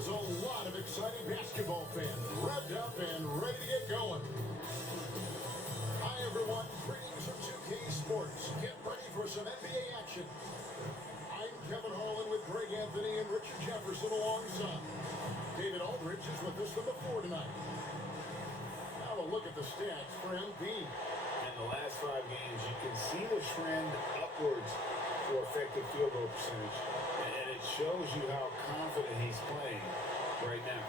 There's a lot of exciting basketball fans revved up and ready to get going. Hi, everyone. Greetings from 2K Sports. Get ready for some NBA action. I'm Kevin Harlan with Greg Anthony and Richard Jefferson alongside. David Aldridge is with us number 4 tonight. Now a look at the stats for MP. In the last 5 games, you can see the trend upwards for effective field goal percentage. And it shows you how confident he's playing right now.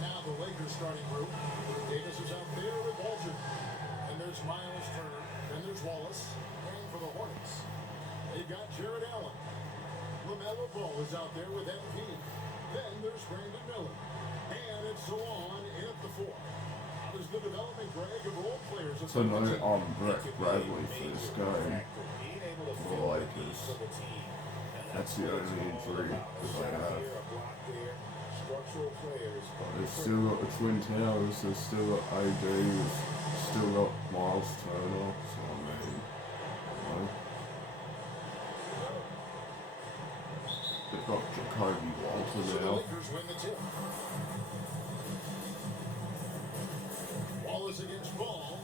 Now the Lakers starting group. Davis is out there with Walton. And there's Miles Turner. Then there's Wallace. And for the Hornets, they've got Jared Allen. LaMelo Ball is out there with MP. Then there's Brandon Miller. And it's Salon in at the 4. There's the development, Greg, of role players. So no, Brett Bradley for this game. The Lakers. That's the only injury that I have. But they've still got the Twin Towers, they've still got AD, they've still got Miles Turner, so I mean, you know. They've got Jacoby Walter now. Wallace against Ball.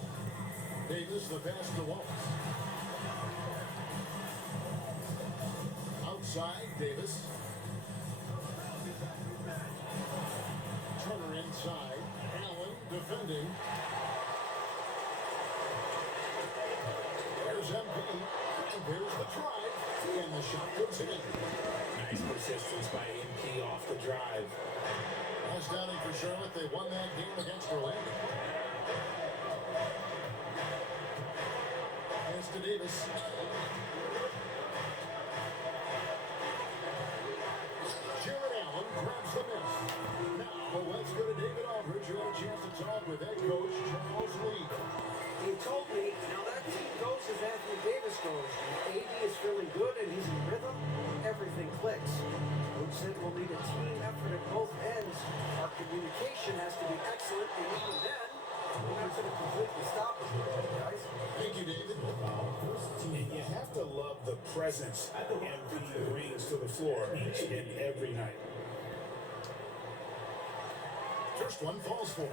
Davis the pass to Wallace. Outside, Davis. Turner inside. Allen defending. There's MP. And there's the drive. And the shot goes in. Nice persistence by MP off the drive. As Downing for Charlotte, they won that game against Orlando. Pass to Davis. Jared Allen grabs the miss. Now let's go to David Aldridge, who had a chance to talk with head coach Charles Lee. He told me, now that team goes as Anthony Davis goes. When AD is feeling good and he's in rhythm, everything clicks. Coach said we'll need a team effort at both ends. Our communication has to be excellent, and even then, we're not going to completely stop it, guys. Thank you, David. And you have to love the presence MP brings to the floor each and every night. First one falls for.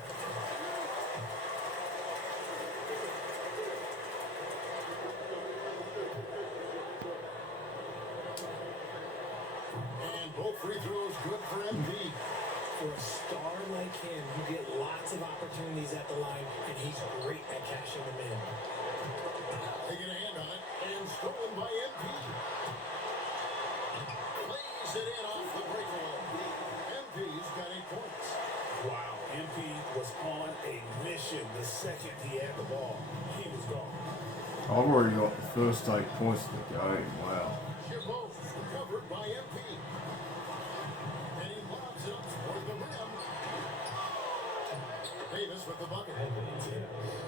And both free throws good for MP. For a star like him, you get lots of opportunities at the line, and he's great at cashing them in. They get a hand on it, and stolen by MP. Lays it in off the breakaway. MP's got 8 points. Wow, MP was on a mission the second he had the ball. He was gone. I've already got the first 8 points of the game, wow. Chabot recovered by MP. And he lobs it toward the rim. Davis with the bucket.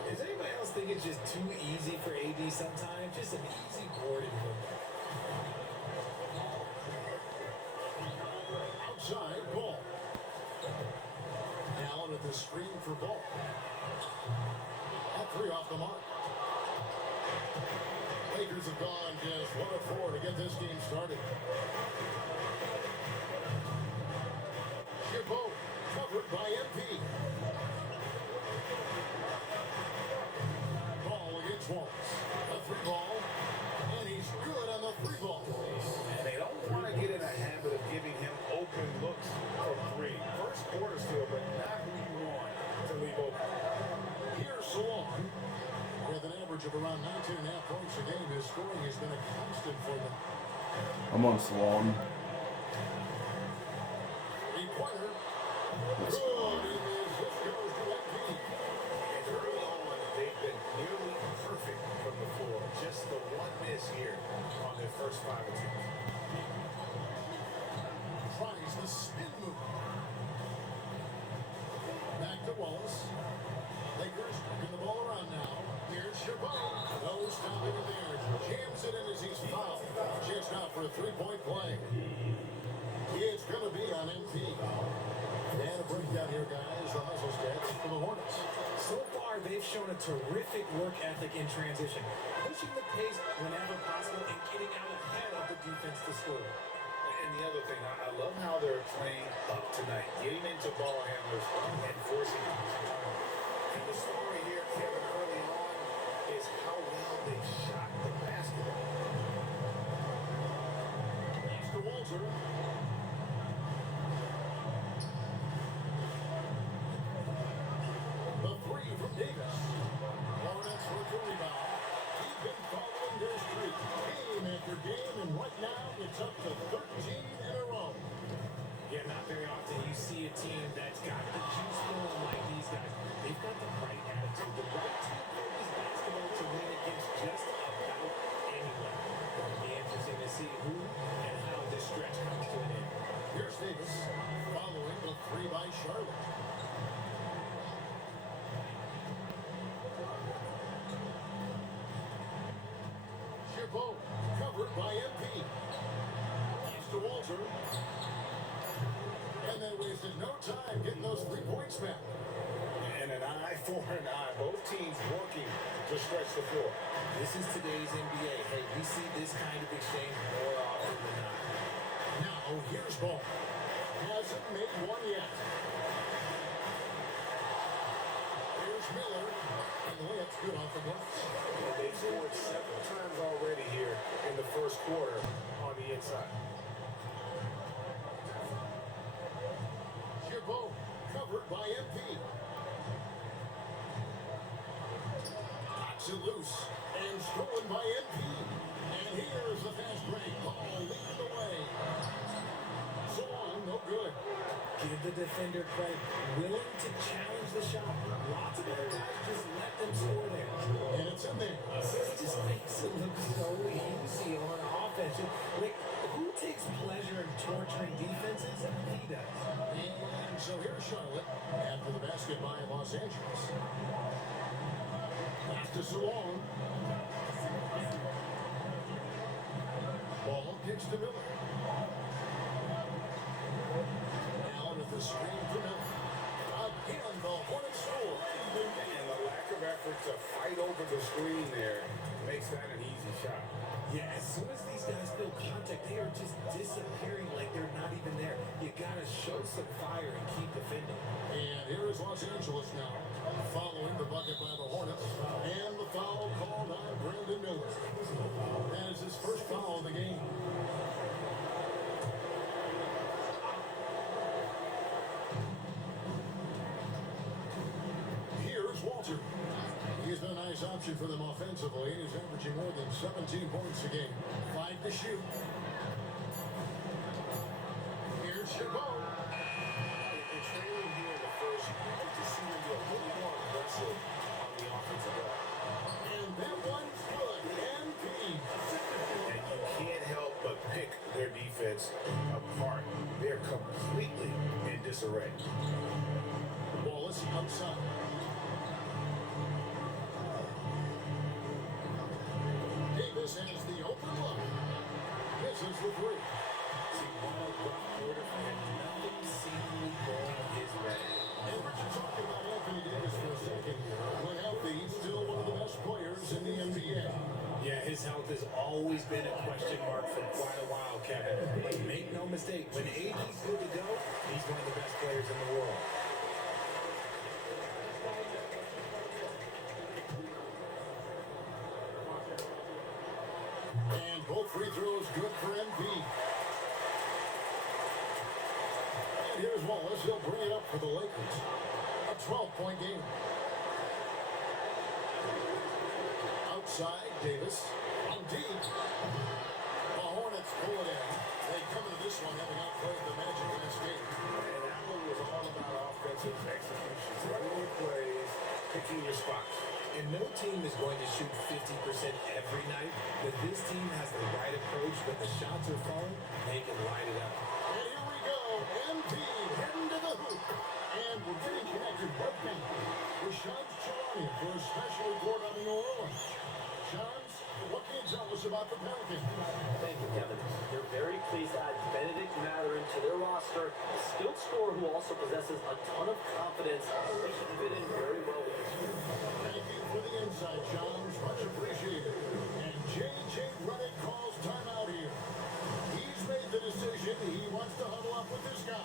Does anybody else think it's just too easy for AD sometimes? Just an easy boarding hook. Outside, Ball. Allen at the screen for Ball. At 3 off the mark. Lakers have gone just 1 of 4 to get this game started. Chabot covered by MP. Ball against Wallace. A 3 ball. And he's good on the 3 ball. And they don't want to get in a habit of giving him open looks for 3. First quarter still, but not who you want to leave open. Here's Salon. With an average of around 19.5 points a game, his scoring has been a constant for them. I'm on Salon. Pointer. Let's Good. go. And this goes to MP. And early on, they've been nearly perfect from the floor. Just the one miss here on their first 5 attempts. Tries the spin move. Back to Wallace. Lakers working the ball around now. Here's Chabot. No stopping it there. Jams it in as he's fouled. Chance now for a 3-point play. It's going to be on MP. And a breakdown here, guys. The hustle stats for the Hornets. So far, they've shown a terrific work ethic in transition, pushing the pace whenever possible and getting out ahead of the defense to score. And the other thing, I love how they're playing up tonight, getting into ball handlers and forcing them. And the story here, Kevin, early on is how well they shot the basketball. Pass to Walter. The three from Davis. Hornets with the rebound. He's been following their streak game after game, and right now it's up to 13 in a row. Yeah, not very often you see a team that's got the juice flowing like these guys. They've got the right attitude, the right team-focused basketball to win against just about anyone. It'll be interesting to see who and how this stretch comes to an end. Here's Davis following the three by Charlotte. Chabot covered by MP. Pass to Walter. And they wasted no time getting those 3 points back. And an eye for an eye. Both teams working to stretch the floor. This is today's NBA. Hey, we see this kind of exchange more often than not. Now here's Ball. Hasn't made one yet. Here's Miller. And the layup's good off the glass. And they've scored several times already here in the first quarter on the inside. Chabot covered by MP. Knocks it loose and stolen by MP. And here's the fast break. Ball leading the way. So on, no good. Give the defender credit. Willing to challenge the shot. Lots of other guys just let them score there. And it's in there. It just makes it look so easy on offense. Like, who takes pleasure in torturing defenses? He does. And so here's Charlotte after the basket by Los Angeles. Pass to Salon. Ball kicks to Miller. Allen with the screen for Miller. Again, the Hornets score. And the lack of effort to fight over the screen there makes that an easy shot. Yeah, as soon as these guys feel contact, they are just disappearing like they're not even there. You gotta show some fire and keep defending. And here is Los Angeles now, following the bucket by the Hornets. And the foul called on Brandon Miller. That is his first foul of the game. Here's Walter. He's been a nice option for them offensively. He's averaging more than 17 points a game. 5 to shoot. Here's Chabot. In trailing here in the first, you get to see them be a little more aggressive on the offensive ball. And that one's good. MP. And you can't help but pick their defense apart. They're completely in disarray. Wallace outside. Davis has the open look. Misses the three. See, Wild rough quarter and nothing seemingly going his way. And we're just talking about Anthony Davis for a second. When healthy, he's still one of the best players in the NBA. Yeah, his health has always been a question mark for quite a while, Kevin. But make no mistake, when AD's good to go, he's one of the best players in the world. And both free throws good for MP. And here's Wallace. He'll bring it up for the Lakers. A 12-point game. Outside, Davis. On deep. The Hornets pull it in. They come into this one having outplayed the Magic last game. And that one was all about offensive execution. Running your plays, picking your spots. And no team is going to shoot 50% every night, but this team has the right approach. When the shots are falling, they can light it up. And here we go. MP heading to the hoop. And we're getting connected right now with Shams Charania for a special report on New Orleans. Shams, what can you tell us about the Pelicans? Thank you, Kevin. They're very pleased to add Benedict Mathurin to their roster, a skilled scorer who also possesses a ton of confidence. They should fit in very well with this group. Thank you for the insight, Shams. Much appreciated. And J.J. Redick calls timeout here. He's made the decision. He wants to huddle up with this guy.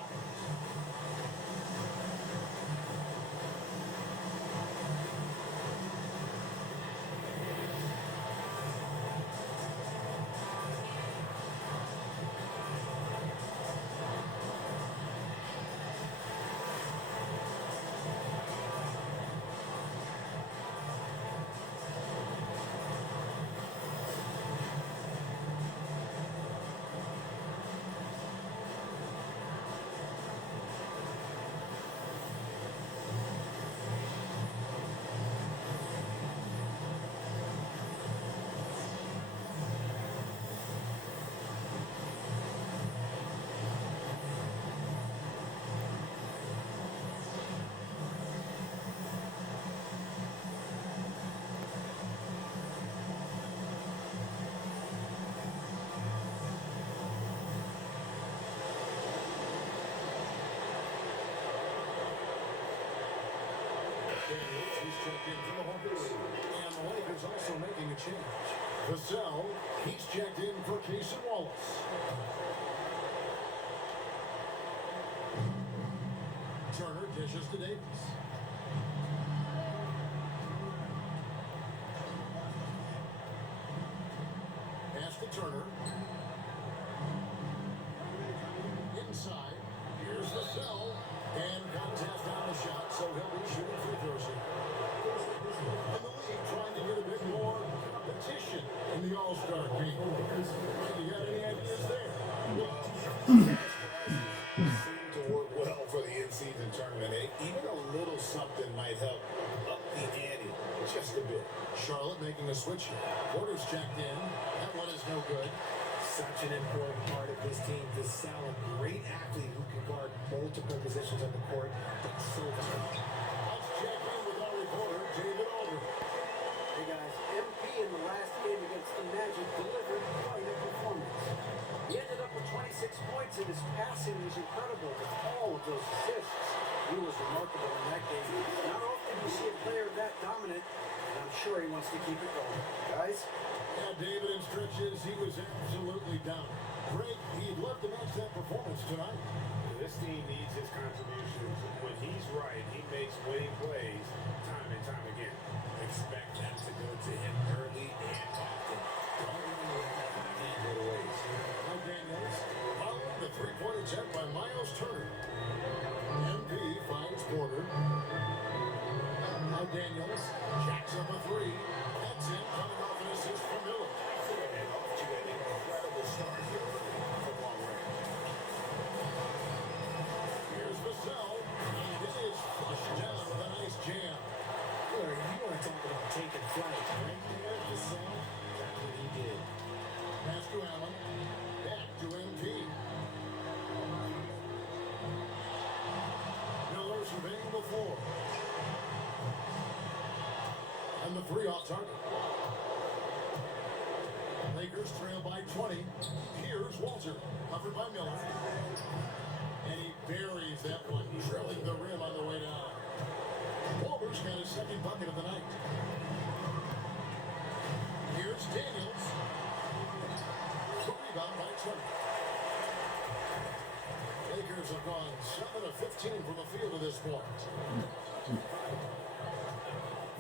Daniels, he's checked in for the Hawks. And the Lakers also making a change. Vassell, he's checked in for Casey Wallace. Turner dishes to Davis. Pass to Turner. Inside. Here's Vassell. And contest on the shot, so he'll be shooting free throws here. And the league trying to get a bit more competition in the All-Star game. You got any ideas there? Seem to work well for the in-season tournament. Even a little something might help up the ante just a bit. Charlotte making a switch here. Porter's checked in. That one is no good. Such an important part of this team. Vassell, a great athlete who can guard multiple positions on the court, but so valuable. Let's check in with our reporter, David Aldridge. Hey guys, MP in the last game against the Magic delivered quite a performance. He ended up with 26 points and his passing was incredible with all of those assists. He was remarkable in that game. Not often you see a player that dominant, and I'm sure he wants to keep it going. Guys? Yeah, David, in stretches, he was absolutely down. Greg, he'd love to match that performance tonight. This team needs his contributions. When he's right, he makes winning plays time and time again. Expect them to go to him early and often. Don't even let that hot hand go to waste. Now Daniels, following the three-point attempt by Miles Turner. MP finds Porter. Now Daniels jacks up a three. That's in, coming off an assist from Miller. And off to an incredible start here from long range. Here's Vassell. And it is flushed down with a nice jam. Larry, you want to talk about taking flight. Right there, Vassell, that's what he did. Pass to Allen. Back to MP. Miller surveying the floor. And the three off target. Lakers trail by 20. Here's Walter, covered by Miller. And he buries that one, drilling the rim on the way down. Walter's got his second bucket of the night. Here's Daniels. The rebound by Turner. Lakers have gone 7 of 15 from the field at this point.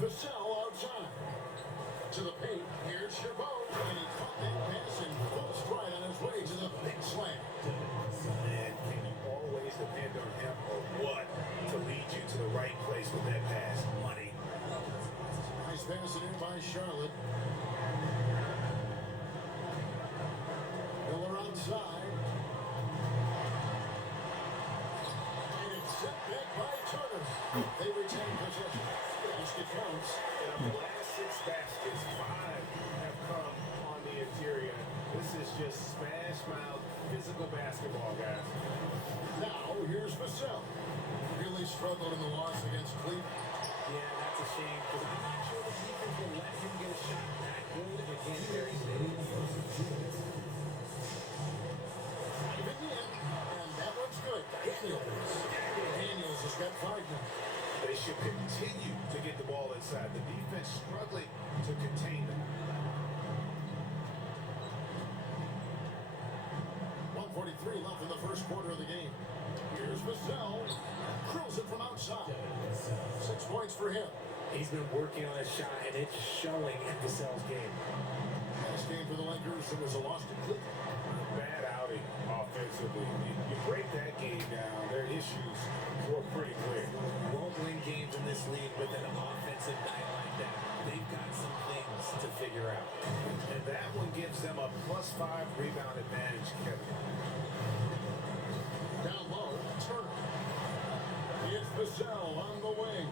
Vassell outside. To the paint, here's Chabot, and he caught that pass in full stride on his way to the big slam. And can you always depend on him or what to lead you to the right place with that pass? Money. Nice pass in by Charlotte. Miller outside. And it's sent back by Turner. They retain possession. Basket counts. And of the last 6 baskets, 5 have come on the interior. This is just smash mouth physical basketball, guys. Now, here's Vassell. Really struggled in the loss against Cleveland. Yeah, that's a shame because I'm not sure the defense will let him get a shot that good against Barry Stadium. Driving in, and that one's good. Daniels has got 5 now. They should continue to get the ball inside. The defense struggling to contain them. 1:43 left in the first quarter of the game. Here's Vassell. Drills it from outside. 6 points for him. He's been working on his shot, and it's showing in Vassell's game. Last game for the Lakers, it was a loss to Cleveland. Bad outing offensively. You break that game down, their issues were pretty clear. Won't win games in this league with an offensive night like that. They've got some things to figure out. And that one gives them a +5 rebound advantage, Kevin. Down low, Turner. It's Vassell on the wing.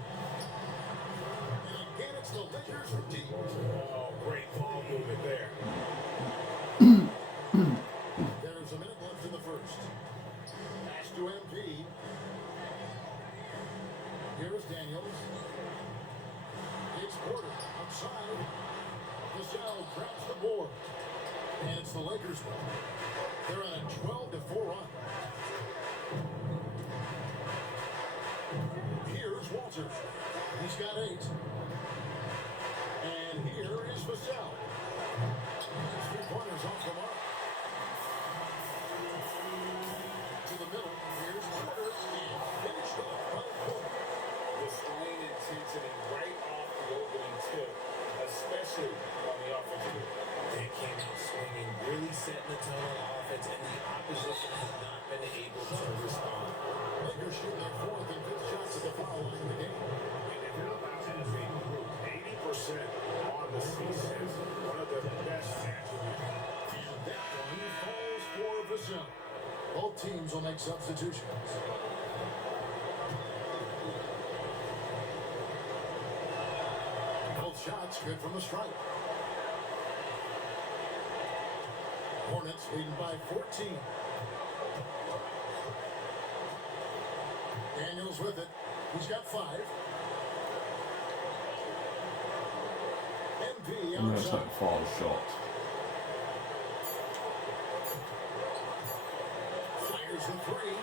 And again, it's the Lakers from deep. Oh, great ball movement there. There's a minute left in the first. Pass to MP. Here's Daniels. It's Porter outside. Vassell grabs the board. And it's the Lakers' ball. They're on a 12-4 run. Here's Walter. He's got 8. And here is Vassell. 3-pointers off the mark. To the middle. Here's Porter. And finished off by Porter. Displaying intensity right off the opening tip, especially on the offensive end. They came out swinging, really setting the tone on offense, and the opposition has not been able to respond. Lakers shoot their 4th and 5th shots at the foul line in the game. And if you're about to have a group, 80% on the season is one of their best attributes. And that one falls for Vassell. Both teams will make substitutions. Both shots good from the stripe. Hornets leading by 14. Daniels with it. He's got 5. MP I'm going to outside. take 5 shots. Fires the 3.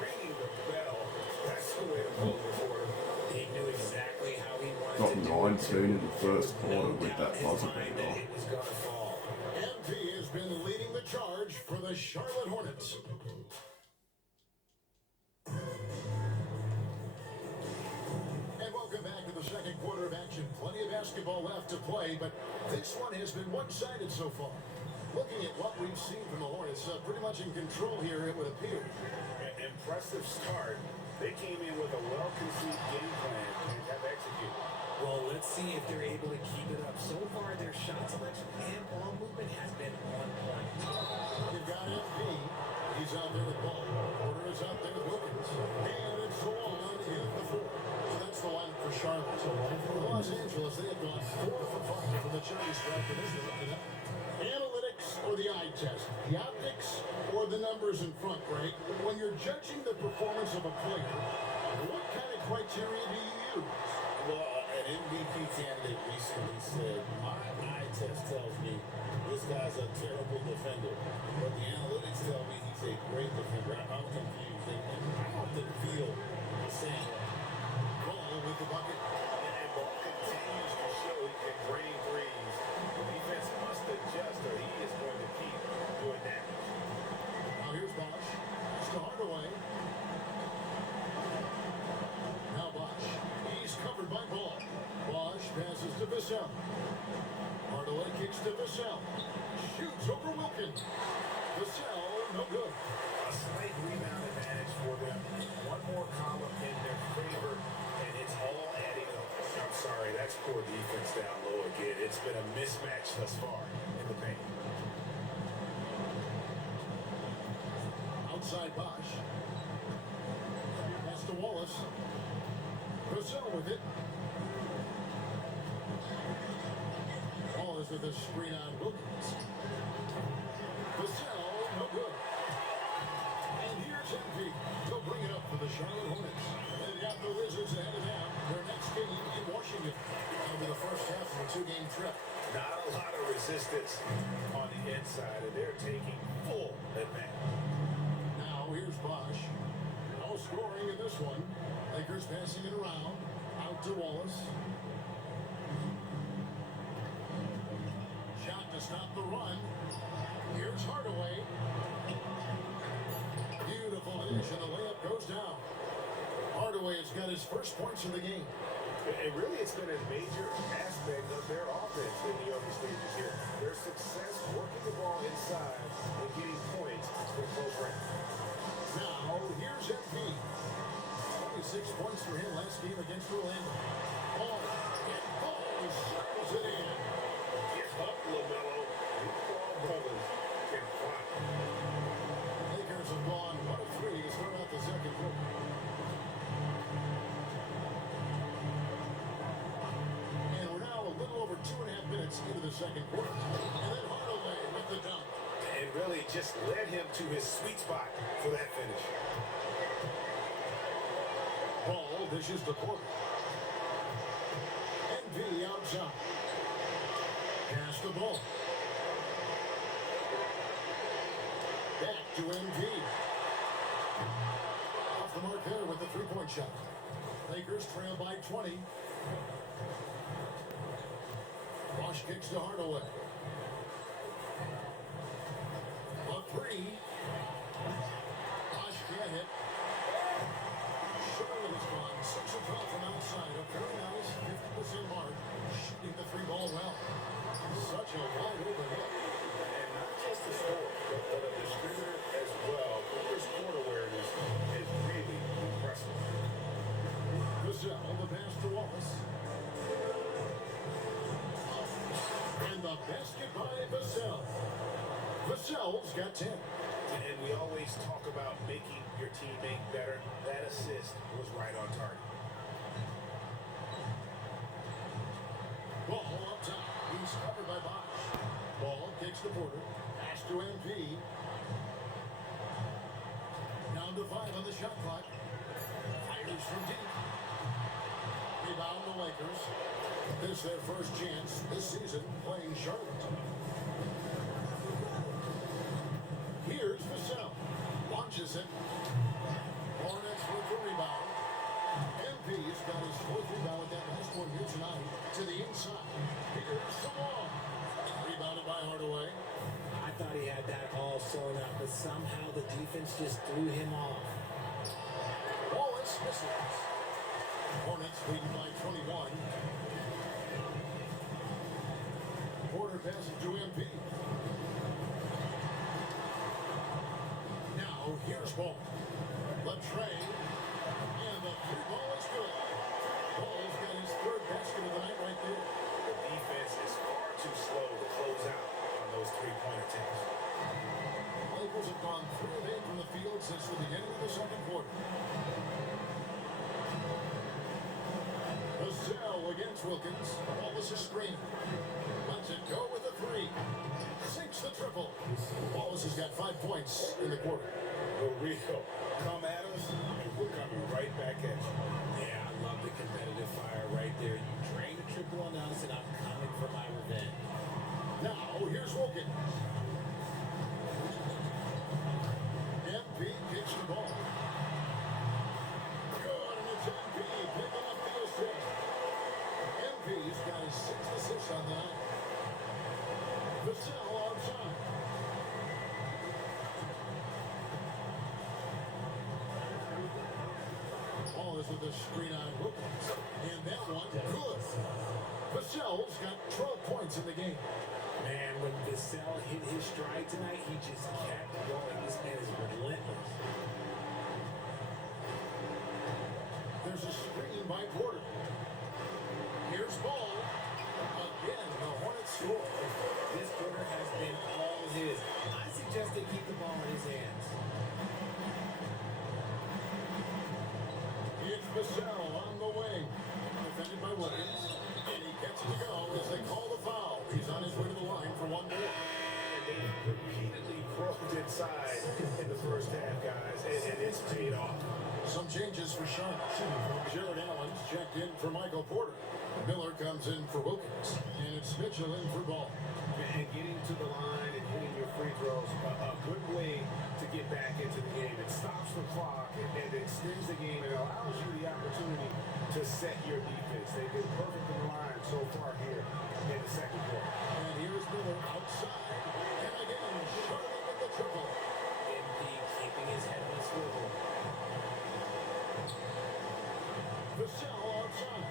Ringing the bell, that's the way to play the quarter. He knew exactly how he wanted Got to do 19 in the first quarter No with doubt that in his buzzer mind beater. that it was going to fall. MP has been leading the charge for the Charlotte Hornets. And welcome back to the second quarter of action. Plenty of basketball left to play, but this one has been one-sided so far. Looking at what we've seen from the Hornets, pretty much in control here, it would appear. Impressive start. They came in with a well-conceived game plan and have executed. Well, let's see if they're able to keep it up. So far, their shot selection and ball movement has been on point. You've got MP. He's out there with ball. Porter is out there with Wilkins. And it's on in the 4. So that's the line for Charlotte. For Los Angeles, they have gone 4 for 5 from the charity stripe. And this is looking up. Analytics or the eye test? The optics or the numbers in front, right? When you're judging the performance of a player, what kind of criteria do you use? Well, an MVP candidate recently said, my eye test tells me this guy's a terrible defender, but the analytics tell me he's a great defender. I'm confused, and I often feel the same. Ball with the bucket. And ball continues to show he can drain threes. The defense must adjust, or he is going to keep doing damage. Now here's Bosch. It's to Hardaway. Now Bosch. He's covered by Ball. Bosch passes to Vassell. Hardaway kicks to Vassell. Shoots over Wilkins. Vassell, no good. A slight rebound advantage for them. One more column in their favor, and it's all adding up. I'm sorry, that's poor defense down low again. It's been a mismatch thus far in the paint. Outside Bosch. Pass to Wallace. Vassell with it. Wallace with a screen on Wilkins. Vassell, no good. And here's MP. They'll bring it up for the Charlotte Hornets. They've got the Wizards ahead of them. Their next game in Washington. That'll be the first half of a 2-game trip. Not a lot of resistance on the inside, and they're taking full advantage. Now here's Bosch. No scoring in this one. Lakers passing it around. Out to Wallace. Shot to stop the run. Here's Hardaway. Beautiful finish, and the layup goes down. Hardaway has got his first points in the game. And really, it's been a major aspect of their offense in the early stages here. Their success working the ball inside and getting points from close range. Now, here's MP. 26 points for him last game against Orlando. Ball, and Ball circles it in. Get up, LaMelo. These ball brothers can fly. Lakers have gone 1 of 3 to start out the second quarter. And we're now a little over 2.5 minutes into the second quarter. And then Hardaway with the dunk. And really just led him to his sweet spot for that finish. Ball dishes the court. NV outside. Pass the ball. Back to NV. Off the mark there with the three-point shot. Lakers trail by 20. Bosch kicks to Hardaway. A three. Bosch can't hit. Charlotte is gone 6 of 12 from outside. A very nice 50% mark. Shooting the three ball well. Such a wide open hit. And not just a scorer, but a distributor as well. His court awareness is really impressive. Vassell, the pass to Wallace. And the basket by Vassell. Vassell's got 10. And we always talk about making your teammate better. That assist was right on target. Ball up top. He's covered by Bosch. Ball kicks to Porter. Pass to MP. Down to 5 on the shot clock. Fires from deep. Rebound the Lakers. This is their first chance this season playing Charlotte. Here's Vassell. Launches it. Hornets with the rebound. MP's got his 4th rebound with that last one here tonight. To the inside. Here's the wall. Rebounded by Hardaway. I thought he had that all sewn up, but somehow the defense just threw him off. Wallace misses. Hornets leading by 21. Porter passes to MP. Now here's Ball. Latrey. And the three ball is good. Ball's got his 3rd basket of the night right there. The defense is far too slow to close out on those three-point attempts. Lakers have gone 3 of 8 from the field since the beginning of the second quarter. Vassell against Wilkins. Wallace is screen. Lets it go with a 3. Sinks the triple. Wallace has got 5 points in the quarter. For real, come at us, and we're coming right back at you. Yeah, I love the competitive fire right there. You drain a triple on us, and I'm coming for my revenge. Now, here's Wilkins. MP kicks the ball. Good, and it's MP picking up the assist. MP's got his 6th assist on the night. Vassell outside. Wallace with the screen on Wilkins. And that one, good. Vassell's got 12 points in the game. Man, when Vassell hit his stride tonight, he just kept going. This man is relentless. There's a screen by Porter. Here's Ball. Again, the Hornets score. This quarter has been all his. I suggest they keep the ball in his hands. It's Vassell on the wing. Defended by Williams. And he gets it to go as they call the foul. He's on his way to the line for 1 more. And they repeatedly groped inside in the first half, guys, and it's paid off. Some changes for Charlotte. Jared Allen's checked in for Michael Porter. Miller comes in for Wilkins. And it's Mitchell in for Ball. And getting to the line and hitting your free throws, a good way to get back into the game. It stops the clock and it extends the game and allows you the opportunity to set your defense. They've been perfect in the line so far here in the second quarter. And here's Miller outside. And again, Charlotte with the triple. MP keeping his head on a swivel. Vassell outside.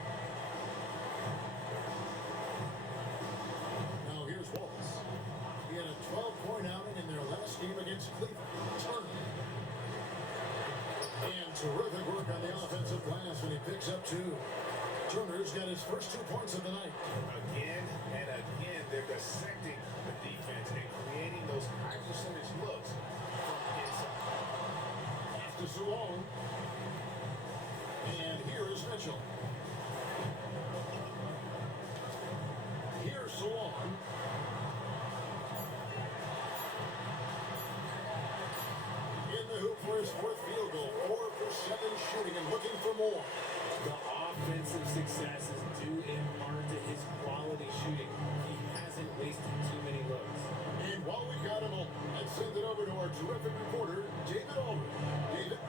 Now here's Wallace. He had a 12-point outing in their last game against Cleveland. Turner. And terrific work on the offensive glass when he picks up 2. Turner's got his first 2 points of the night. Again and again, they're dissecting the defense and creating those high percentage looks from inside. Pass to Salone. And here is Mitchell. Here's Salone. In the hoop for his 4th field goal. 4 for 7 shooting and looking for more. The offensive success is due in part to his quality shooting. He hasn't wasted too many looks. And while we got him all, let's send it over to our terrific reporter, David Aldridge. David?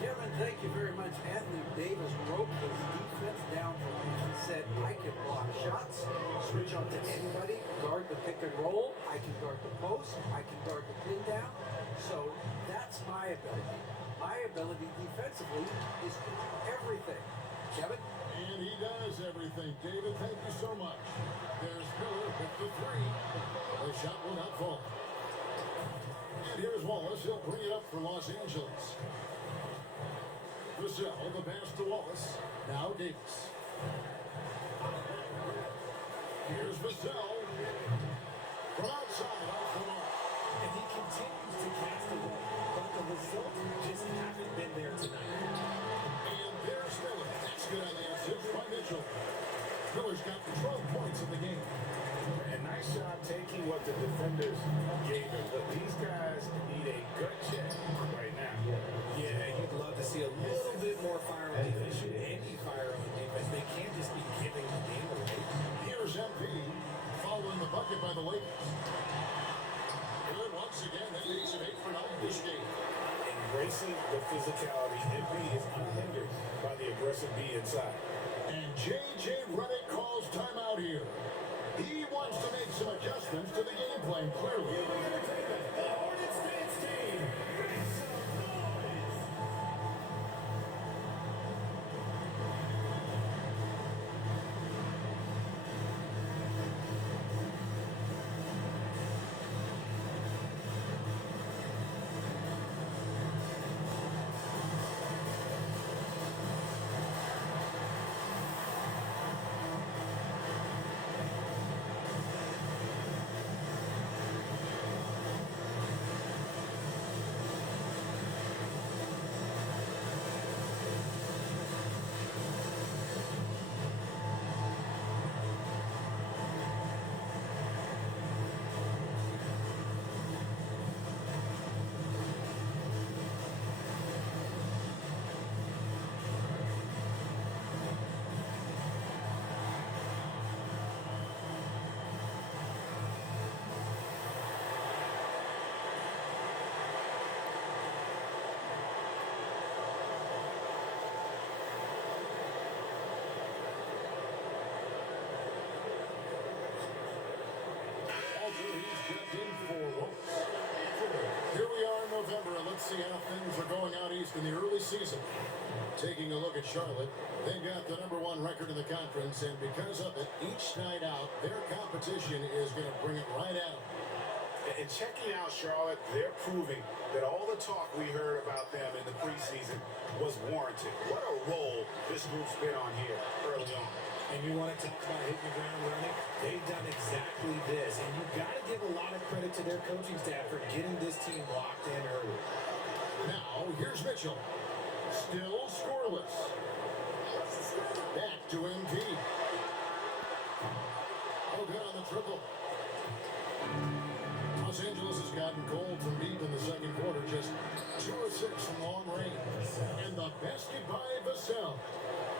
Kevin, thank you very much. Anthony Davis broke his defense down for me. He said, I can block shots, switch on to anybody, guard the pick and roll, I can guard the post, I can guard the pin down. So that's my ability. My ability defensively is to do everything. Kevin? And he does everything. David, thank you so much. There's Miller with the 3. The shot will not fall. And here's Wallace. He'll bring it up for Los Angeles. Vassell, the pass to Wallace. Now Davis. Here's Vassell. From outside, off the mark. And he continues to cast away, but the results just haven't been there tonight. And there's Miller. That's good on the assist by Mitchell. Miller's got 12 points in the game. And nice job taking what the defenders gave him. But these guys need a gut check right now. Yeah, you'd love to see a little bit more fire on defense. Shoot any fire on defense. They can't just be giving the game away. Here's MP following the bucket by the Lakers. Good once again. That makes it 8 for 9 this game. Embracing the physicality, MP is unhindered by the aggressive B inside. And J.J. Redick calls timeout here. He wants to make some adjustments to the game plan, clearly. Here we are in November, and let's see how things are going out east in the early season. Taking a look at Charlotte, they've got the #1 record in the conference, and because of it, each night out, their competition is going to bring it right at them. And checking out Charlotte, they're proving that all the talk we heard about them in the preseason was warranted. What a role this group's been on here early on. And you want to talk about hitting the ground running? They've done exactly this. And you've got to give a lot of credit to their coaching staff for getting this team locked in early. Now, here's Mitchell. Still scoreless. Back to MP. Oh, good on the triple. Los Angeles has gotten cold from deep in the second quarter. Just 2 of 6 from long range. And the basket by Vassell.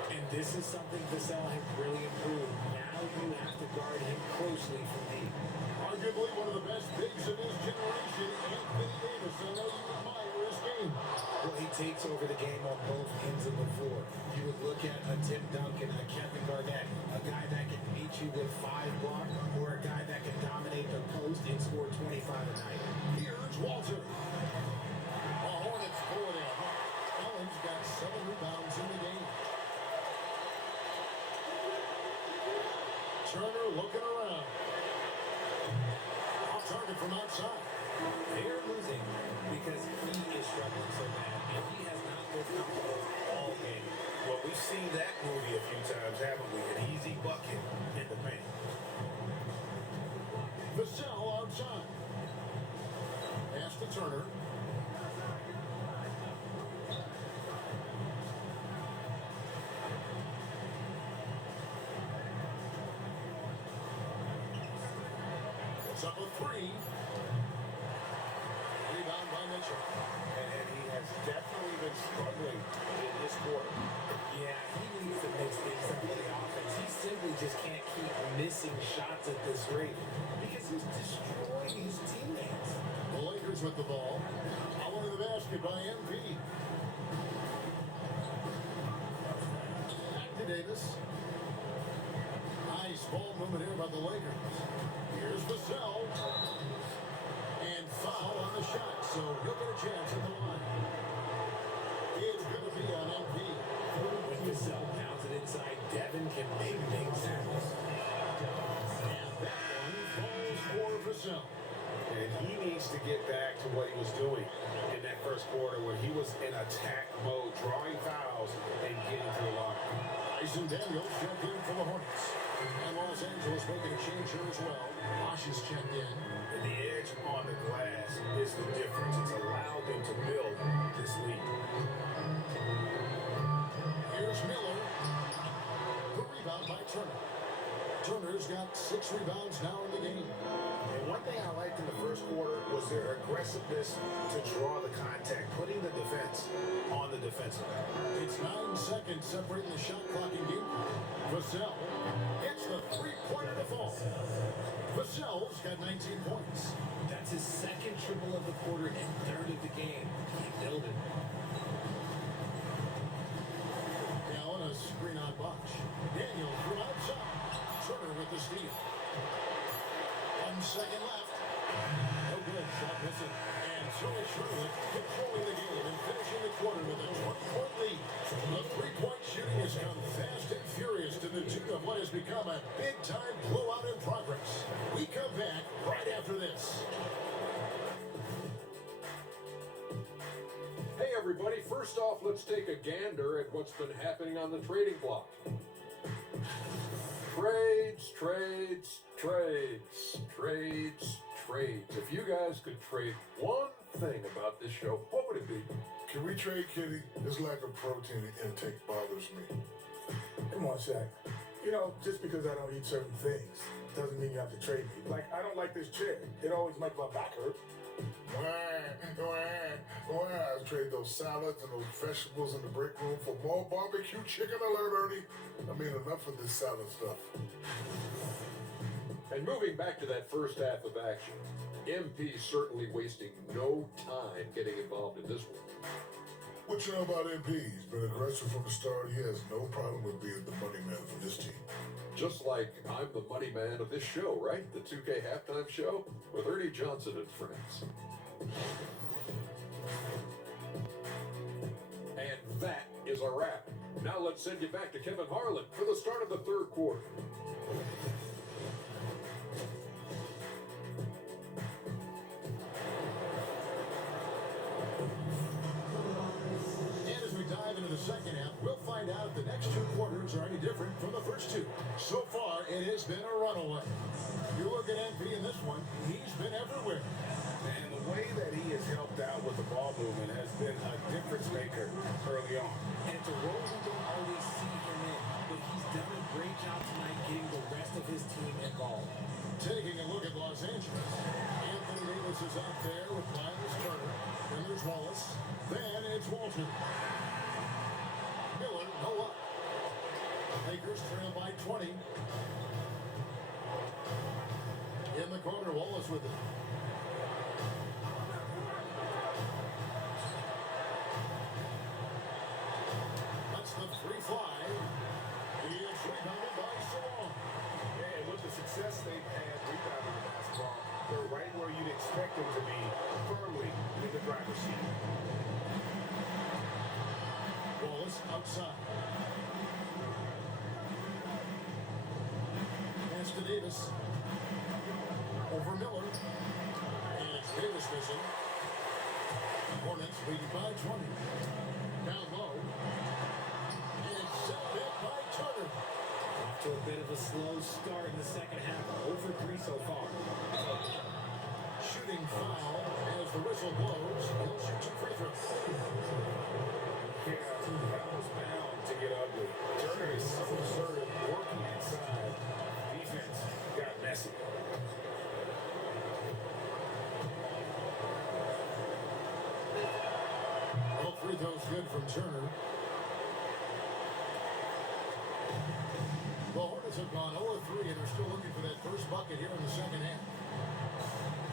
And this is something Vassell has really improved. Now you have to guard him closely from deep. Arguably one of the best bigs of his generation, Anthony Davis. I know you admire his game. Well, he takes over the game on both ends of the floor. You would look at a Tim Duncan, a Kevin Garnett, a guy that can beat you with 5 blocks, or a guy that can dominate the post and score 25 a night. Here's Walter. The Hornets pull it in. Allen's got 7 rebounds in the game. Turner looking around. Off target from outside. They're losing because he is struggling so bad, and he has not looked comfortable all game. Well, we've seen that movie a few times, haven't we? An easy bucket in the paint. Vassell outside. Pass to Turner. It's up a 3. Rebound by Mitchell. And he has definitely been struggling in this quarter. Yeah, he needs to mix things up with the offense. He simply just can't keep missing shots at this rate because he's destroying his teammates. The Lakers with the ball. Allen in the basket by MP. Back to Davis. Nice ball movement here by the Lakers. Here's Vassell. And foul on the shot, so he'll get a chance at the line. It's going to be on MP. When Vassell pounds it inside, Devin can make things happen. And that one falls for Vassell. And he needs to get back to what he was doing in that first quarter where he was in attack mode, drawing fouls and getting to the line. Tyson Daniels checked in for the Hornets. And Los Angeles making a change here as well. Bosh is checked in. And the edge on the glass is the difference. It's allowed them to build this lead. Here's Miller. The rebound by Turner. Turner's got 6 rebounds now in the game. And one thing I liked in the first quarter was their aggressiveness to draw the contact, putting the defense on the defensive end. It's 9 seconds separating the shot clock in game. Vassell hits the 3-pointer to fall. Vassell's got 19 points. That's his second triple of the quarter and third of the game. Keep building. Allen a screen on Bosh. Daniel from outside. Turner with the steal. 1 second left. No good. Shot missing. And so is Charlotte controlling the game and finishing the quarter with a 20-point lead. The 3-point shooting has come fast and furious to the tune of what has become a big-time blowout in progress. We come back right after this. Hey everybody, first off, let's take a gander at what's been happening on the trading block. Trades, trades, trades, trades, trades. If you guys could trade one thing about this show, what would it be? Can we trade, Kitty? This lack of protein intake bothers me. Come on, Shaq. You know, just because I don't eat certain things doesn't mean you have to trade me. Like, I don't like this chair. It always makes my back hurt. I trade those salads and those vegetables in the break room for more barbecue chicken alert, Ernie. I mean, enough of this salad stuff. And moving back to that first half of action, MP certainly wasting no time getting involved in this one. What you know about MP? He's been aggressive from the start. He has no problem with being the money man for this team. Just like I'm the money man of this show, right? The 2K halftime show with Ernie Johnson and friends. And that is a wrap. Now let's send you back to Kevin Harlan for the start of the third quarter. And as we dive into the second half, we'll find out if the next 2 quarters are any different from the first 2. So far, it has been a runaway. You look at MP in this one, he's been everywhere. And the way that he has helped out with the ball movement has been a difference maker early on. And DeRozan don't always see him in, but he's done a great job tonight getting the rest of his team involved. Taking a look at Los Angeles. Anthony Davis is out there with Miles Turner. Then there's Wallace. Then it's Walter. Miller, no up. Lakers trail by 20. In the corner, Wallace with it. expect him to be firmly in the driver's seat. Wallace outside. Pass to Davis. Over Miller. And it's Davis missing. Hornets leading by 20. Down low. And it's set back by Turner. Off to a bit of a slow start in the second half. 0 for 3 so far. Shooting foul as the whistle blows. He'll shoot 2 free throws. Yeah, that was bound to get ugly. Turner is self-assertive, working inside. Defense got messy. All free throws good from Turner. The Hornets have gone 0-3 and are still looking for that first bucket here in the second half.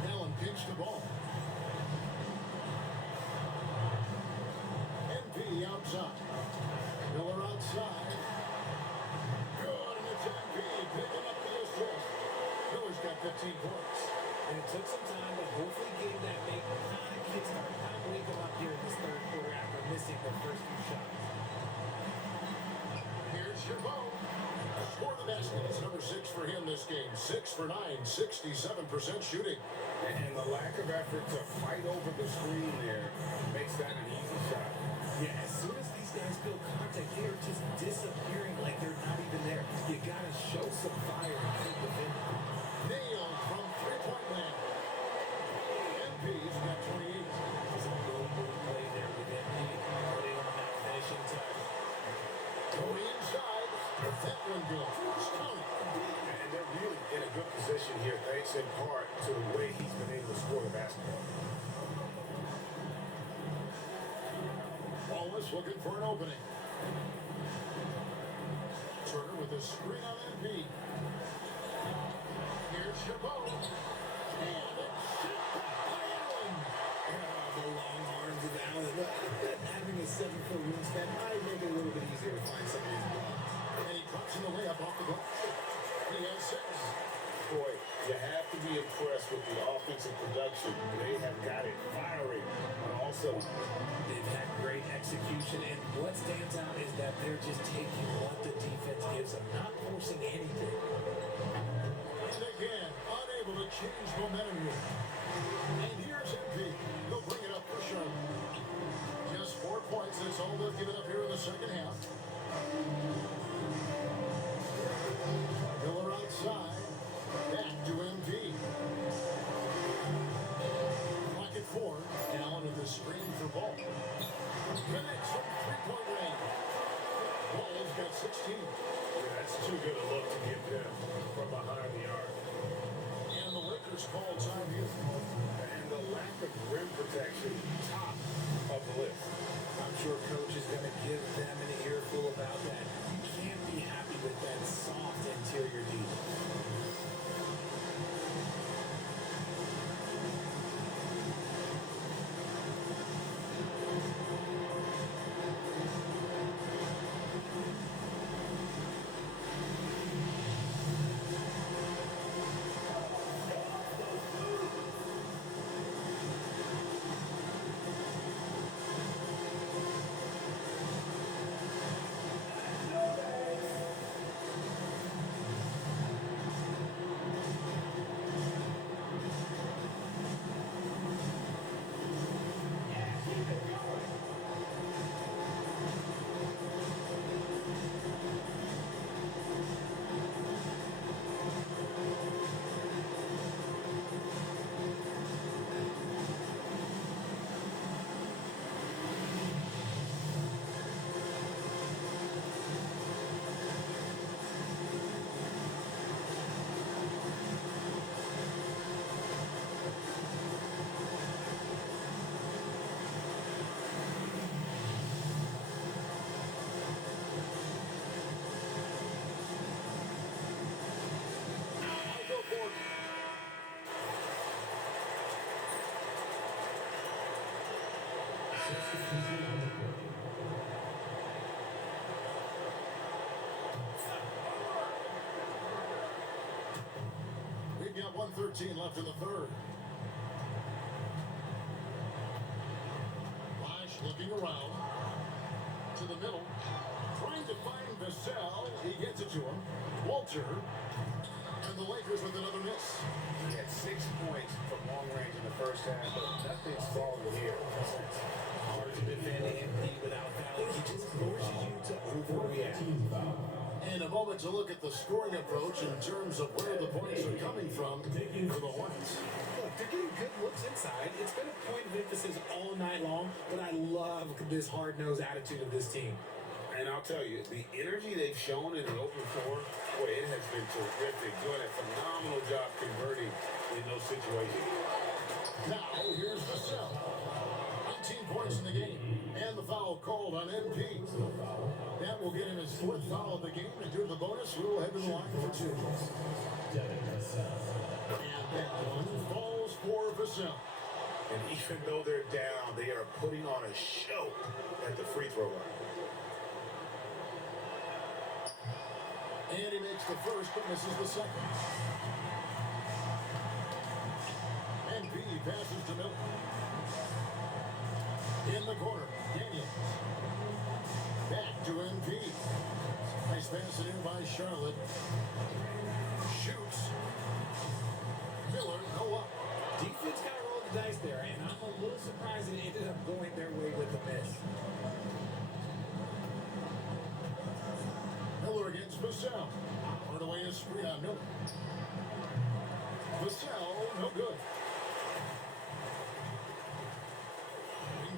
Allen pinched the ball. MP outside. Miller outside. Good, and it's MP picking up the assist. Miller's got 15 points. And it took some time, but hopefully getting that make kickstart time to wake them up here in this third quarter after missing their first few shots. Here's Chabot. Scored the basket. It's number 6 for him this game. 6 for 9, 67% shooting. And the lack of effort to fight over the screen there makes that an easy shot. Yeah, as soon as these guys feel contact, they are just disappearing like they're not even there. You gotta show some fire and keep defending. Nailed from three-point land. MP's got 28. It's a really good play there with MP. Putting on that finishing touch. Going inside. That one goes. Counting. And they're really in a good position here, thanks in part to the way he's been able to score the basketball. Wallace looking for an opening. Turner with a screen on MP. Here's Chabot. And it's shot by Allen. The long arms of Allen. Having a 7-foot wingspan might make it a little bit easier to find some of these blocks. And he drops in the layup off the glass. He has 6. Boy, you have to be impressed with the offensive production. They have got it firing on all cylinders. They've had great execution, and what stands out is that they're just taking what the defense gives them, not forcing anything. And again, unable to change momentum here. And here's MP. He'll bring it up for Charlotte. Just 4 points. That's all they've given up here in the second half. Miller outside. Back to MP. Clock at 4. Allen with the screen for Ball. Connects from three-point range. Ball's got 16. Yeah, that's too good a look to give them from behind the arc. And the Lakers call time here. And the lack of rim protection, top of the list. I'm sure coach is going to give them an earful about that. You can't be happy with that soft interior defense. We've got 1:13 left in the third. looking around to the middle, trying to find Vassell. He gets it to him. Walter, and the Lakers with another miss. He had 6 points from long range in the first half, but nothing's falling here. Hard to defend AMP without fouling. He just forces you to overreact. And a moment to look at the scoring approach in terms of where the points are coming from for the Hornets. Look, they're getting good looks inside. It's been a point of emphasis all night long, but I love this hard-nosed attitude of this team. And I'll tell you, the energy they've shown in the open floor, boy, it has been terrific. Doing a phenomenal job converting in those situations. Now, here's Vassell. 19 points in the game. And the foul called on MP. That will get him his 4th foul of the game. And due to the bonus, we'll head to the line for 2. And that one falls for Vassell. And even though they're down, they are putting on a show at the free throw line. And he makes the first, but misses the second. MP passes to Miller. In the corner, Daniels. Back to MP. Nice pass it in by Charlotte. Shoots. Miller, no up. Defense got to roll the dice there, and I'm a little surprised it ended up going their way with the miss. Miller against Vassell. Run away a screen on Miller. Vassell, no good.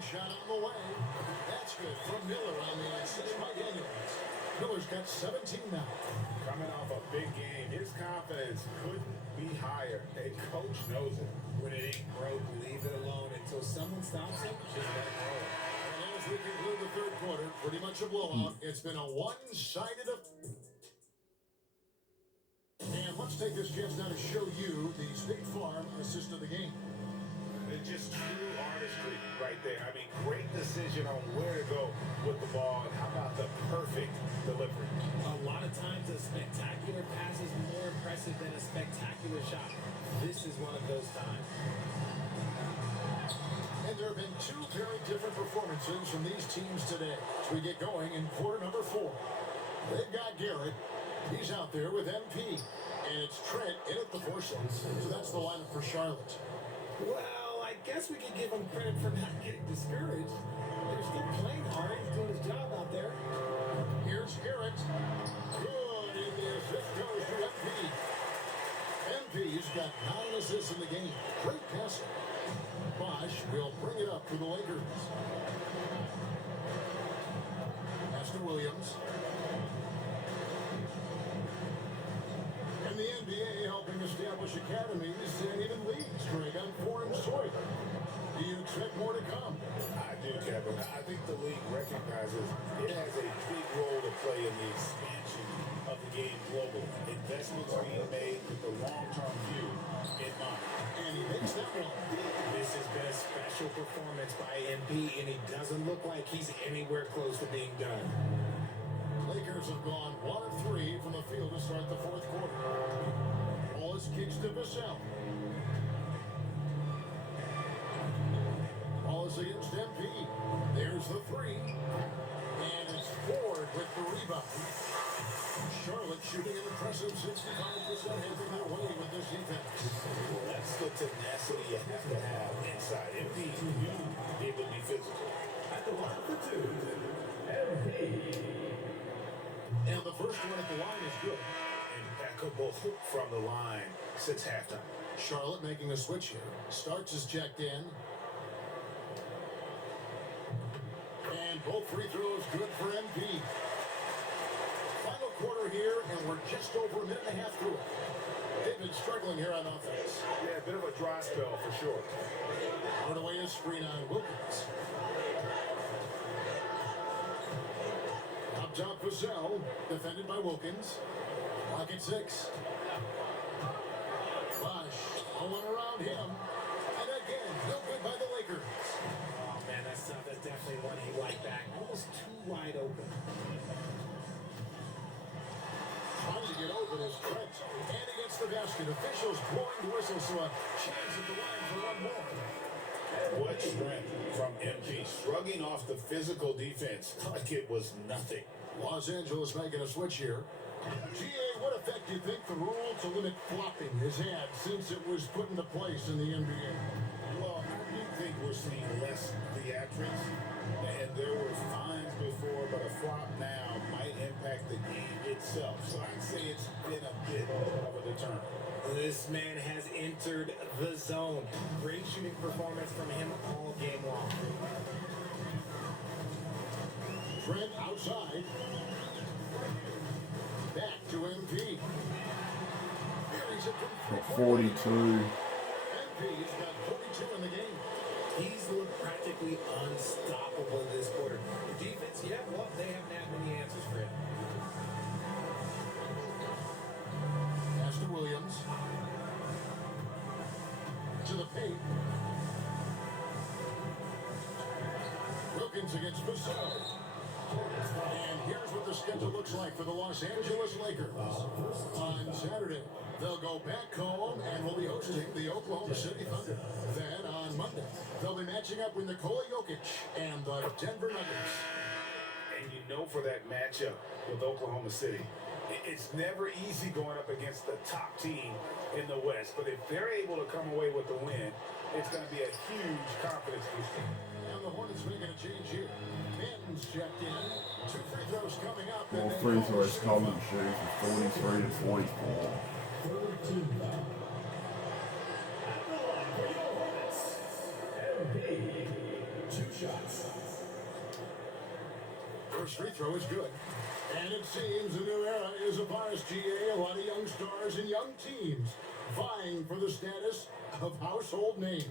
Shot on the way. That's good from Miller on the assist by Daniels. Miller's got 17 now. Coming off a big game, his confidence couldn't be higher. And coach knows it. When it ain't broke, leave it alone until someone stops it. Just let it roll. And as we conclude the third quarter, pretty much a blowout. It's been a one-sided And let's take this chance now to show you the State Farm assist of the game. It's just true artistry right there. I mean, great decision on where to go with the ball. And how about the perfect delivery? A lot of times a spectacular pass is more impressive than a spectacular shot. This is one of those times. And there have been 2 very different performances from these teams today. As we get going in quarter number 4. They've got Garrett. He's out there with MP. And it's Trent in at the 4 shots. So that's the lineup for Charlotte. Well, I guess we can give him credit for not getting discouraged. They're still playing hard. He's doing his job out there. Here's Garrett. Good, and the assist goes to MP. MP's got 9 assists in the game. Great passing. Bosch will bring it up for the Lakers. Aston Williams. And the NBA helping establish academies and even leagues, Greg, on foreign soil. Do you expect more to come? I do, Kevin. I think the league recognizes it has a big role to play in the expansion of the game globally. Investments being made with the long-term view in mind. And he makes that one. This has been a special performance by MP, and it doesn't look like he's anywhere close to being done. Lakers have gone 1 of 3 from the field to start the 4th quarter. Wallace kicks to Vassell. Wallace against MP. There's the 3. And it's Ford with the rebound. Charlotte shooting an impressive 65% heading their way with this defense. That's the tenacity you have to have inside. MP, you able to be physical. At the line for 2, MP. And the first one at the line is good. Impeccable from the line since halftime. Charlotte making a switch here. Starks is checked in. And both free throws good for MP. Final quarter here, and we're just over a minute and a half through it. They've been struggling here on offense. Yeah, a bit of a dry spell for sure. On the way is screen on Wilkins. Up top, Vassell, defended by Wilkins. Clock at 6. Bosch, no one around him. And again, no good by the Lakers. Oh, man, that's tough. That's definitely one he liked back. Almost too wide open. Trying to get open is Trent. And against the basket. Officials blowing the whistle, so a chance at the line for one more. What strength from MP. Struggling shrugging off the physical defense like it was nothing. Los Angeles making a switch here. GA, what effect do you think the rule to limit flopping has had since it was put into place in the NBA? Well, I do think we're seeing less theatrics, and there were fines before, but a flop now might impact the game itself. So I'd say it's been a bit of a deterrent. This man has entered the zone. Great shooting performance from him all game long. Trent outside. Back to MP. Buries it from Got 42. MP's got 42 in the game. He's looked practically unstoppable this quarter. The defense, yeah, well, they haven't had many answers for him. Pass to Williams. To the paint. Wilkins against Vassell. And here's what the schedule looks like for the Los Angeles Lakers. On Saturday, they'll go back home and will be hosting the Oklahoma City Thunder. Then on Monday, they'll be matching up with Nikola Jokic and the Denver Nuggets. And you know, for that matchup with Oklahoma City, it's never easy going up against the top team in the West. But if they're able to come away with the win, it's going to be a huge confidence booster. And the Hornets making a change here. Benton's checked in. 2 free throws coming up. More free throws coming, shoot for 43 to 44. First free throw is good. And it seems a new era is upon us, GA. A lot of young stars and young teams vying for the status of household names.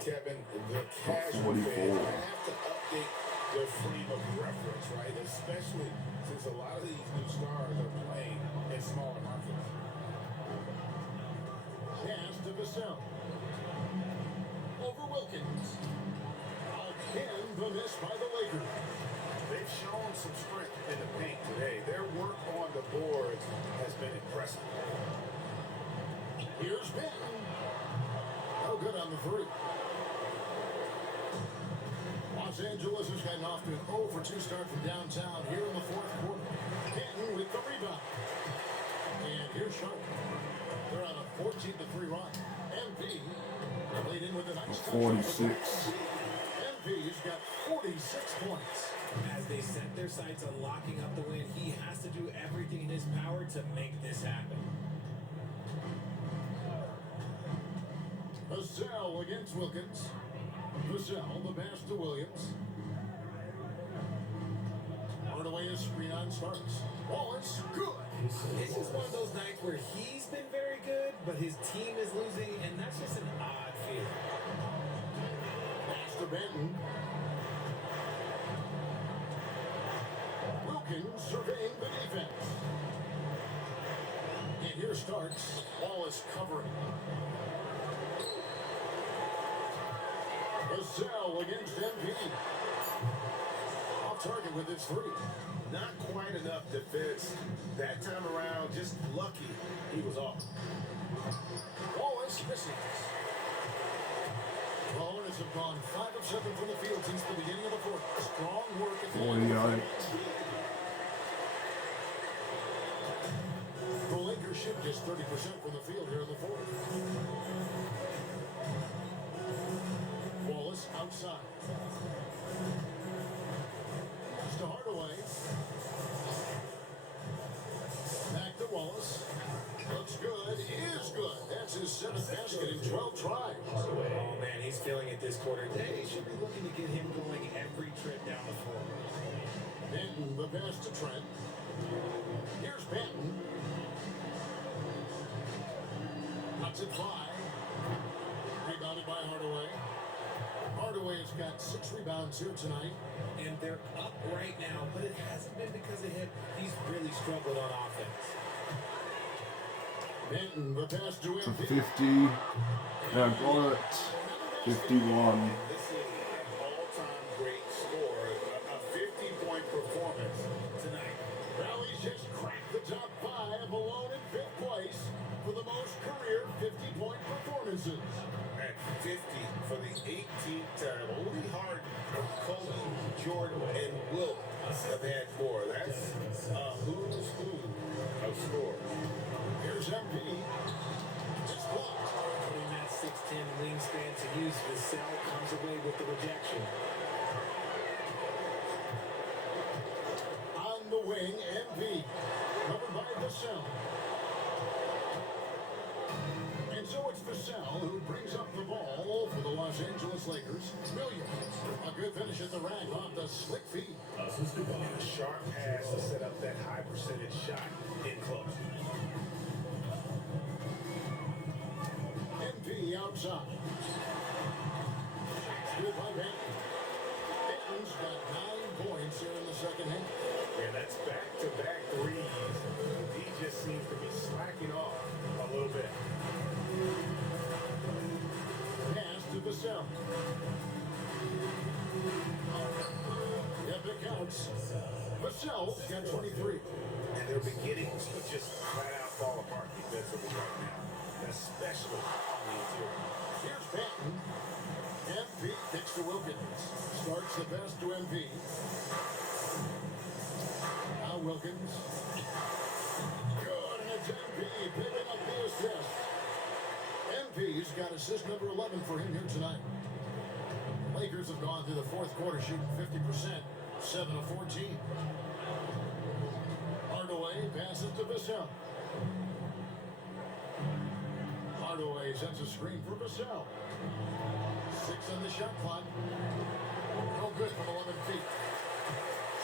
Kevin, the casual fans have to update their frame of reference, right? Especially since a lot of these new stars are playing in smaller markets. Pass to Vassell. Over Wilkins. Again, the miss by the Lakers. They've shown some strength in the paint today. Their work on the boards has been impressive. Here's Benton. No good on the three. Los Angeles has gotten off to an 0 for 2 start from downtown here in the fourth quarter. Benton with the rebound. And here's Sharp. They're on a 14-3 run. MP played in with a nice 46. MP's got 46 points. As they set their sights on locking up the win, he has to do everything in his power to make this happen. Vassell against Wilkins. Vassell, the pass to Williams. Hardaway is screen on starts. Wallace, good. It's just one of those nights where he's been very good, but his team is losing, and that's just an odd feeling. Pass to Benton. Wilkins surveying the defense. And here starts Wallace covering. Vassell against MP. Off target with his three. Not quite enough defense that time around. Just lucky he was off. Wallace misses. The Hornets have gone 5 of 7 from the field since the beginning of the fourth. Strong work at the end of the 48. fourth. The Lakers shoot just 30% from the field here in the fourth. Wallace outside. Just to Hardaway. Back to Wallace. Looks good. Is good. That's his 7th basket in 12 tries. Oh, man, he's feeling it this quarter. They should be looking to get him going every trip down the floor. Benton, the pass to Trent. Here's Benton. Cuts it fly. Rebounded by Hardaway. Hardaway has got 6 rebounds here tonight. And they're up right now, but it hasn't been because of him. He's really struggled on offense. Benton, the pass to For MP. 50. Now got it. 51. This is an all-time great score, a 50-point performance tonight. Rally's just cracked the top 5, alone in 5th place for the most career 50-point performances. At 50 for the 18th time. Lee Harden, Kobe Short and Wilt have had more. That's who's who of score. Here's MP. It's blocked. Putting that 6'10" wingspan to use, Vassell comes away with the rejection. On the wing, MP. Covered by Vassell. And so it's Vassell who brings up the ball for the Los Angeles Lakers. Williams. A good finish at the rack off the slick feet. And a sharp pass to set up that high percentage shot in close. MP outside. Good by Benton. Benton's got 9 points here in the second half. Yeah, that's back-to-back threes. He just seems to be slacking off a little bit. Pass to Vassell. Yep, it counts. Vassell's got 23. And they're beginning to just flat-out fall apart defensively right now, especially on the interior. Here's Benton. MP kicks to Wilkins. Starts the pass to MP. Now Wilkins. Good, and it's MP picking up the assist. MP's got assist number 11 for him here tonight. Lakers have gone through the fourth quarter shooting 50%, 7 of 14. Hardaway passes to Vassell. Hardaway sends a screen for Vassell. 6 on the shot clock. No good from 11 feet.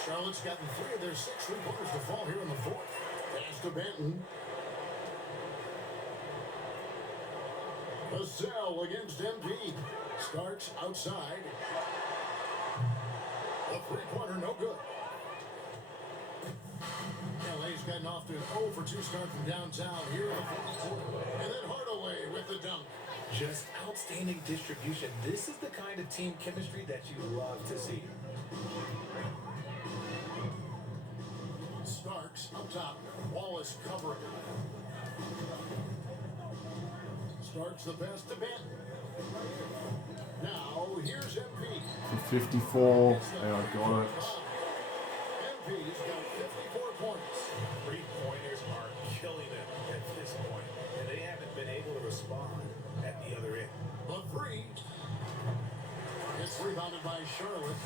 Charlotte's gotten 3 of their 6 3-pointers to fall here in the fourth. Pass to Benton. Vassell against MP. Starks outside. The 3-pointer, no good. LA's gotten off to an 0 for 2 start from downtown here in the fourth quarter. And then Hardaway with the dunk. Just outstanding distribution. This is the kind of team chemistry that you love to see. Starks up top. Wallace covering. Starks the pass to Benton. Now here's MP. 54. There, I got it. MP's got 54 points. 3-pointers are killing them at this point, and they haven't been able to respond at the other end. The 3. It's rebounded by Charlotte.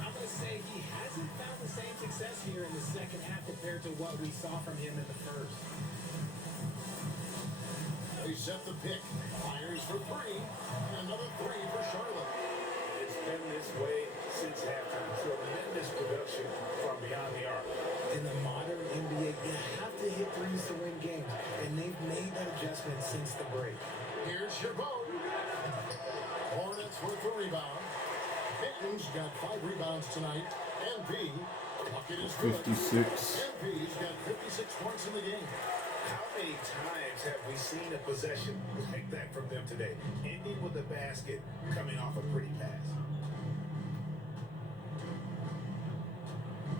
I'm going to say he hasn't found the same success here in the second half compared to what we saw from him in the first. They set the pick. Fires for 3. Another 3 for Charlotte. It's been this way since halftime. Tremendous production from beyond the arc. In the modern NBA, you have to hit threes to win games, and they've made that adjustment since the break. Here's your boat. Hornets with the rebound. Benton's got 5 rebounds tonight. MP, bucket is good. 56. MP's got 56 points in the game. How many times have we seen a possession like that from them today, ending with a basket coming off a pretty pass?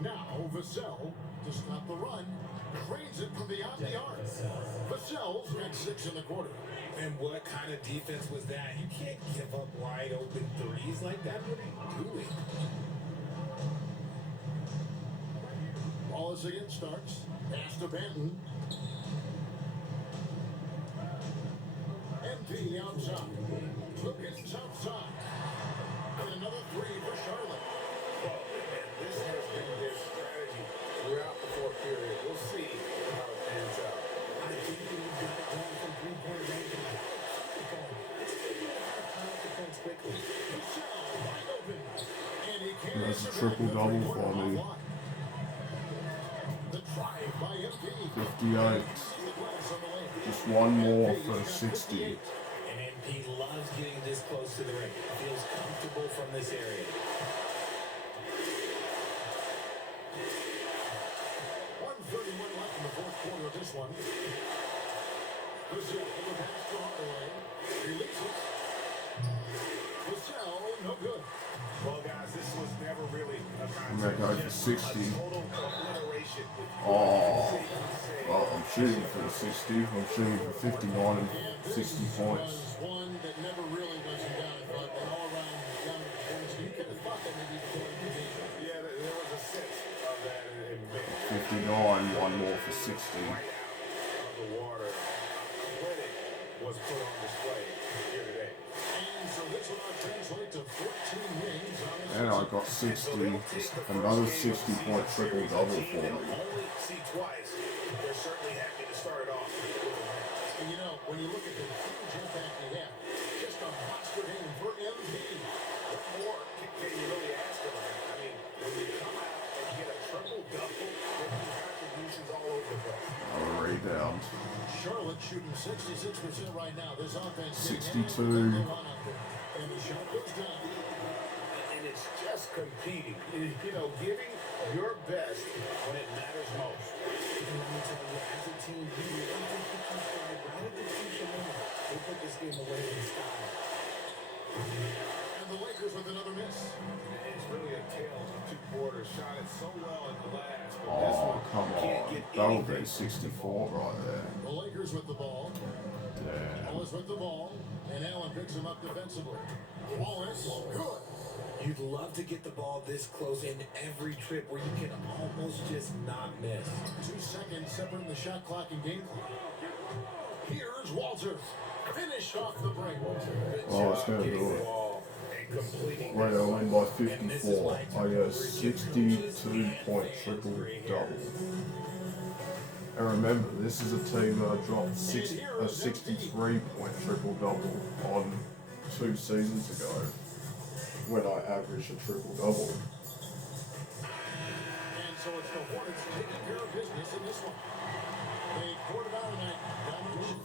Now Vassell to stop the run. Drains it from beyond the arc. Vassell's got 6 in the quarter. And what kind of defense was that? You can't give up wide open threes like that. What are you doing? Wallace again starts. Pass to Benton. MP outside. Wilkins outside. And another 3 for Charlotte. Well, and this has been their strategy throughout the fourth period. We'll see how it pans out. I think he was going from 3-point range. It's going to be a hard defense quickly. Vassell wide open. And he can't That's a answer triple back. double for me. The drive by MP. 58. Just one more for 60. And MP loves getting this close to the ring. Feels comfortable from this area. 1:31 left in the fourth quarter of this one. Vassell with the pass to Hardaway. Releases. Vassell, no good. Well, guys, this was never really a I'm going to go for 60. a total obliteration. Oh, well, I'm shooting for 60. I'm shooting for 59 and 60 points. Was one that never really was done, but an all-around dominant performance. You could have thought that maybe before the division. 59, one more for 60. The water clinic was put on display here today. And so this will now translate to 14 wins on the And I got 60, another 60-point triple-double for me. Only see twice. They're certainly happy to start it off with a win. And you know, when you look at the huge impact he had, just a monster game for MP. What more can you really ask of him? I mean, when you come out and get a triple-double, there can be contributions all over the place. Another rebound. Charlotte shooting 66% right now. This offense 62. and the shot goes down. And it's just competing. You know, giving your best when it matters most. And let me tell you, as a team, we really did put you stride right at the crucial moment. They put this game away in style. And the Lakers with another miss. It's really a tale of two quarters. Shot it so well in the last, but this Oh, one come can't on. get That'll anything. be 64 right there. The Lakers with the ball. Damn. Wallace with the ball. And Allen picks him up defensively. Wallace, good. You'd love to get the ball this close in every trip where you can almost just not miss. 2 seconds separating the shot clock and game clock. Here's Walters. Finished off the break. Oh, it's gonna do it. Wait, I win by 54. I got a 62-point triple-double. And remember, this is a team that dropped a 63-point triple-double on 2 seasons ago when I averaged a triple-double. And so it's the Hornets taking care of business in this one. They quartered out tonight. Domination.